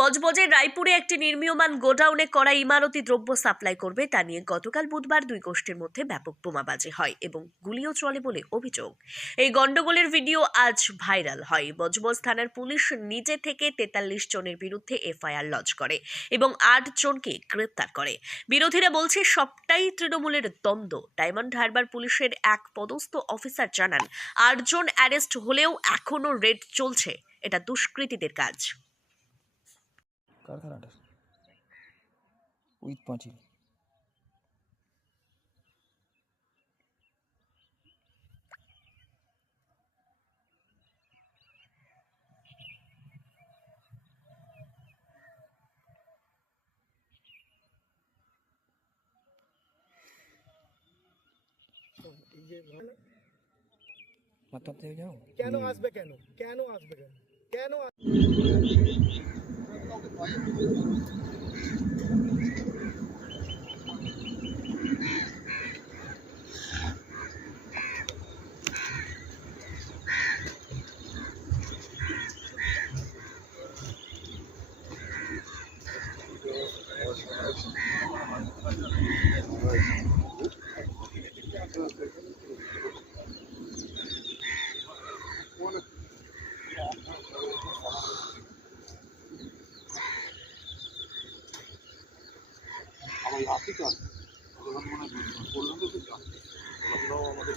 বজবজের রায়পুরে একটি নির্মীয়মান গোডাউনে করা ইমারতি দ্রব্য সাপ্লাই করবে তা নিয়ে গতকাল বুধবার দুই গোষ্ঠীর মধ্যে ব্যাপক বোমাবাজি হয় এবং গুলিও চলে বলে অভিযোগ। এই গন্ডগোলের ভিডিও আজ ভাইরাল হয়। বজবজ থানার পুলিশ নিজে থেকে 43 জনের বিরুদ্ধে এফআইআর লজ করে এবং 8 জনকে গ্রেপ্তার করে। বিরোধীরা বলছে সবটাই তৃণমূলের দ্বন্দ্ব। ডায়মন্ড হারবার পুলিশের এক পদস্থ অফিসার জানান, 8 জন অ্যারেস্ট হলেও এখনো রেড চলছে। এটা দুষ্কৃতীদের কাজ। কারখানাটা উইথ পাঁচিল। মাথা থেকে যাও কেন আসবে কেন কেন আসবে কেন কেন আমার লাঠি চান বললাম তো বললাম আমাদের